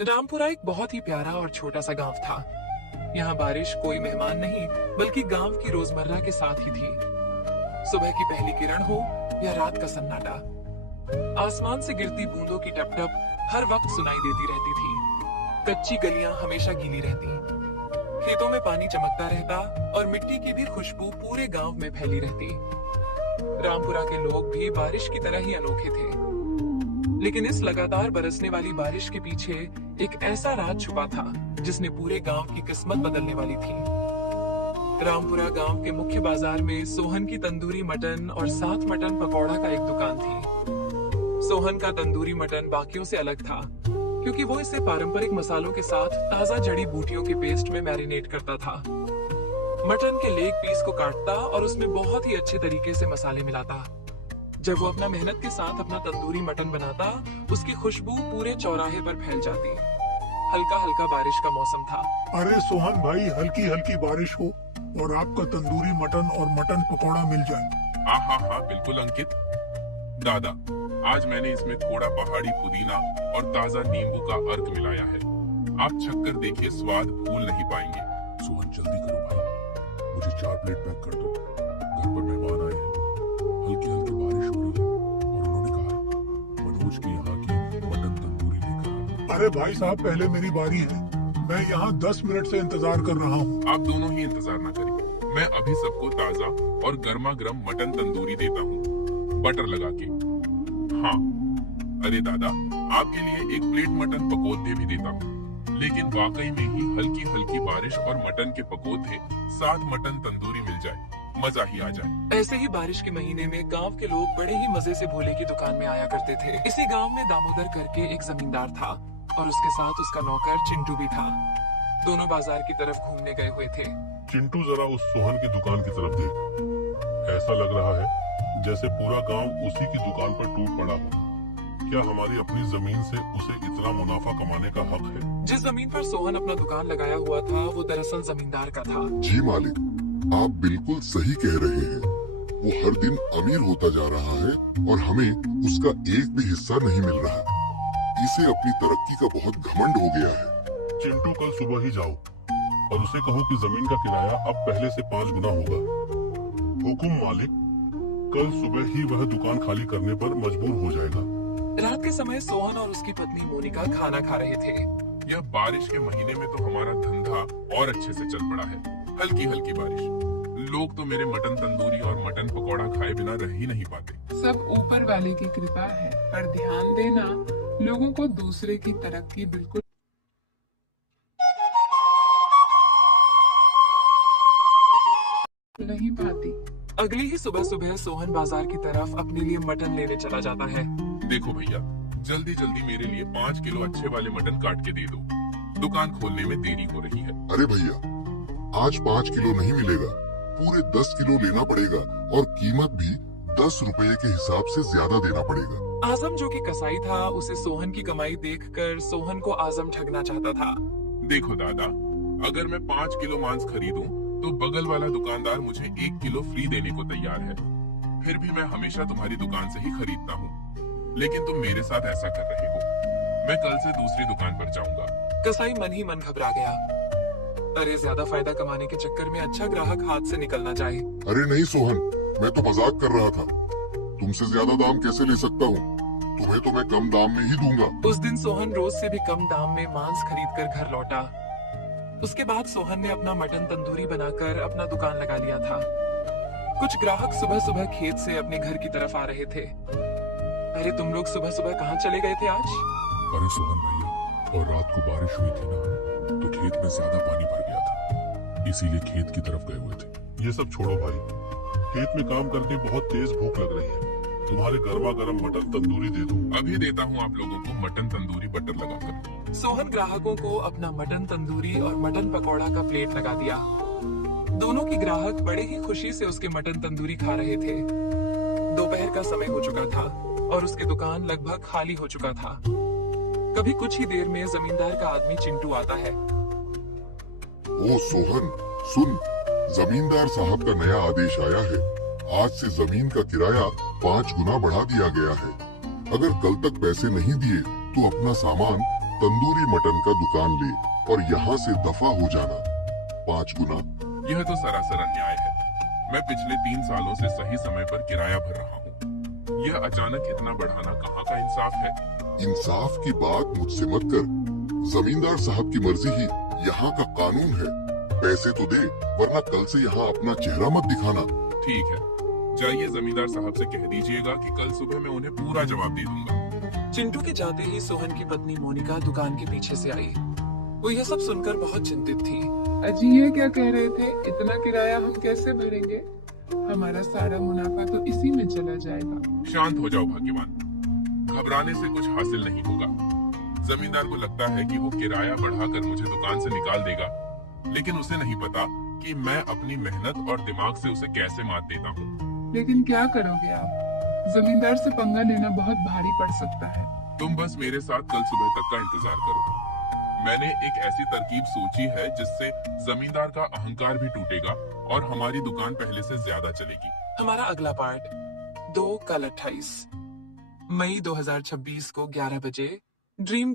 रामपुरा एक बहुत ही प्यारा और छोटा सा गांव था। यहाँ बारिश कोई मेहमान नहीं बल्कि गांव की रोजमर्रा के साथ ही थी। सुबह की पहली किरण हो या रात का सन्नाटा, आसमान से गिरती बूंदों की टप-टप हर वक्त सुनाई देती रहती थी। कच्ची गलियां हमेशा गीली रहती, खेतों में पानी चमकता रहता और मिट्टी की भी खुशबू पूरे गांव में फैली रहती। रामपुरा के लोग भी बारिश की तरह ही अनोखे थे, लेकिन इस लगातार बरसने वाली बारिश के पीछे एक ऐसा राज छुपा था जिसने पूरे गांव की किस्मत बदलने वाली थी। रामपुरा गांव के मुख्य बाजार में सोहन की तंदूरी मटन और साथ मटन पकौड़ा का एक दुकान थी। सोहन का तंदूरी मटन बाकियों से अलग था क्योंकि वो इसे पारंपरिक मसालों के साथ ताजा जड़ी बूटियों के पेस्ट में मैरिनेट करता था। मटन के लेग पीस को काटता और उसमें बहुत ही अच्छे तरीके से मसाले मिलाता। जब वो अपना मेहनत के साथ अपना तंदूरी मटन बनाता, उसकी खुशबू पूरे चौराहे पर फैल जाती। हल्का हल्का बारिश का मौसम था। अरे सोहन भाई, हल्की हल्की बारिश हो और आपका तंदूरी मटन और मटन पकौड़ा मिल जाए। हाँ, बिल्कुल अंकित। दादा, आज मैंने इसमें थोड़ा पहाड़ी पुदीना और ताजा नींबू का अर्क मिलाया है। आप छक्कर देखिए, स्वाद भूल नहीं पाएंगे। सोहन जल्दी करो भाई, मुझे 4 प्लेट पैक कर दो। घर पर मेहमान आए हैं, हल्की हल्की बारिश हो रही है और उन्होंने कहा मनोज के यहाँ की मटन तंदूरी लेकर। अरे भाई साहब, पहले मेरी बारी है। मैं यहाँ 10 मिनट से इंतजार कर रहा हूँ। आप दोनों ही इंतजार ना करिए, मैं अभी सबको ताजा और गर्मा गर्म मटन तंदूरी देता हूँ, बटर लगा के। हाँ, अरे दादा, आपके लिए 1 प्लेट मटन पकौड़े भी देता हूँ। लेकिन वाकई में ही हल्की हल्की बारिश और मटन के पकौड़े साथ मटन तंदूरी मिल जाए, मजा ही आ जाए। ऐसे ही बारिश के महीने में गांव के लोग बड़े ही मजे से भोले की दुकान में आया करते थे। इसी गांव में दामोदर करके एक जमींदार था और उसके साथ उसका नौकर चिंटू भी था। दोनों बाजार की तरफ घूमने गए हुए थे। चिंटू, जरा उस सोहन की दुकान की तरफ देख। ऐसा लग रहा है जैसे पूरा गांव उसी की दुकान पर टूट पड़ा हो। क्या हमारी अपनी जमीन से उसे इतना मुनाफा कमाने का हक है? जिस जमीन पर सोहन अपना दुकान लगाया हुआ था वो दरअसल जमींदार का था। जी मालिक, आप बिल्कुल सही कह रहे हैं। वो हर दिन अमीर होता जा रहा है और हमें उसका एक भी हिस्सा नहीं मिल रहा। इसे अपनी तरक्की का बहुत घमंड हो गया है। चिंटू, कल सुबह ही जाओ और उसे कहो कि जमीन का किराया अब पहले से 5 गुना होगा। हुकुम मालिक। कल सुबह ही वह दुकान खाली करने पर मजबूर हो जाएगा। रात के समय सोहन और उसकी पत्नी मोनिका खाना खा रहे थे। यह बारिश के महीने में तो हमारा धंधा और अच्छे से चल पड़ा है। हल्की हल्की बारिश, लोग तो मेरे मटन तंदूरी और मटन पकौड़ा खाए बिना रह ही नहीं पाते। सब ऊपर वाले की कृपा है, पर ध्यान देना, लोगों को दूसरे की तरक्की बिल्कुल नहीं पाती। अगली ही सुबह सुबह सोहन बाजार की तरफ अपने लिए मटन लेने चला जाता है। देखो भैया, जल्दी जल्दी मेरे लिए 5 किलो अच्छे वाले मटन काट के दे दो, दुकान खोलने में देरी हो रही है। अरे भैया, आज 5 किलो नहीं मिलेगा, पूरे 10 किलो लेना पड़ेगा और कीमत भी 10 रुपए के हिसाब से ज्यादा देना पड़ेगा। आजम जो कि कसाई था, उसे सोहन की कमाई देखकर सोहन को आजम ठगना चाहता था। देखो दादा, अगर मैं 5 किलो मांस खरीदूं तो बगल वाला दुकानदार मुझे 1 किलो फ्री देने को तैयार है। फिर भी मैं हमेशा तुम्हारी दुकान से ही खरीदता हूँ, लेकिन तुम मेरे साथ ऐसा कर रहे हो। मैं कल से दूसरी दुकान पर जाऊंगा। कसाई मन ही मन घबरा गया। अरे, ज्यादा फायदा कमाने के चक्कर में अच्छा ग्राहक हाथ से निकल ना जाए। अरे नहीं सोहन, मैं तो मजाक कर रहा था। तुमसे ज्यादा दाम कैसे ले सकता हूँ? तुम्हें तो मैं कम दाम में ही दूंगा। उस दिन सोहन रोज से भी कम दाम में मांस खरीदकर घर लौटा। उसके बाद सोहन ने अपना मटन तंदूरी बनाकर अपना दुकान लगा लिया था। कुछ ग्राहक सुबह सुबह खेत से अपने घर की तरफ आ रहे थे। अरे, तुम लोग सुबह सुबह कहाँ चले गए थे आज? अरे सोहन भैया, और रात को बारिश हुई थी ना, तो खेत में ज्यादा पानी भर गया था, इसीलिए खेत की तरफ गए हुए थे। ये सब छोड़ो भाई, खेत में काम करके बहुत तेज भूख लग रही है। तुम्हारे गर्मा गर्म मटन तंदूरी दे दो। अभी देता हूँ आप लोगों को मटन तंदूरी बटर लगाकर। सोहन ग्राहकों को अपना मटन तंदूरी और मटन पकौड़ा का प्लेट लगा दिया। दोनों की ग्राहक बड़े ही खुशी से उसके मटन तंदूरी खा रहे थे। दोपहर का समय हो चुका था और उसकी दुकान लगभग खाली हो चुका था। कभी कुछ ही देर में जमींदार का आदमी चिंटू आता है। ओ सोहन, सुन, जमींदार साहब का नया आदेश आया है। आज से जमीन का किराया 5 गुना बढ़ा दिया गया है। अगर कल तक पैसे नहीं दिए तो अपना सामान तंदूरी मटन का दुकान ले और यहाँ से दफा हो जाना। 5 गुना। यह तो सरासर अन्याय है। मैं पिछले 3 सालों से सही समय पर किराया भर रहा हूँ। यह अचानक इतना बढ़ाना कहाँ का इंसाफ है? इंसाफ की बात मुझसे मत कर। जमींदार साहब की मर्जी ही यहाँ का कानून है। पैसे तो दे, वरना कल से यहाँ अपना चेहरा मत दिखाना। ठीक है, जाइए जमींदार साहब से कह दीजिएगा कि कल सुबह मैं उन्हें पूरा जवाब दे दूंगा। चिंटू के जाते ही सोहन की पत्नी मोनिका दुकान के पीछे से आई। वो यह सब सुनकर बहुत चिंतित थी। अजी ये क्या कह रहे थे, इतना किराया हम कैसे भरेंगे? हमारा सारा मुनाफा तो इसी में चला जाएगा। शांत हो जाओ भाग्यवान, घबराने से कुछ हासिल नहीं होगा। जमींदार को लगता है कि वो किराया बढ़ाकर मुझे दुकान से निकाल देगा, लेकिन उसे नहीं पता कि मैं अपनी मेहनत और दिमाग से उसे कैसे मात देता हूँ। लेकिन क्या करोगे आप? जमींदार से पंगा लेना बहुत भारी पड़ सकता है। तुम बस मेरे साथ कल सुबह तक का इंतजार करो। मैंने एक ऐसी तरकीब सोची है जिससे जमींदार का अहंकार भी टूटेगा और हमारी दुकान पहले से ज्यादा चलेगी। हमारा अगला पार्ट 2 कल 28 मई 2026 को 11 बजे ड्रीम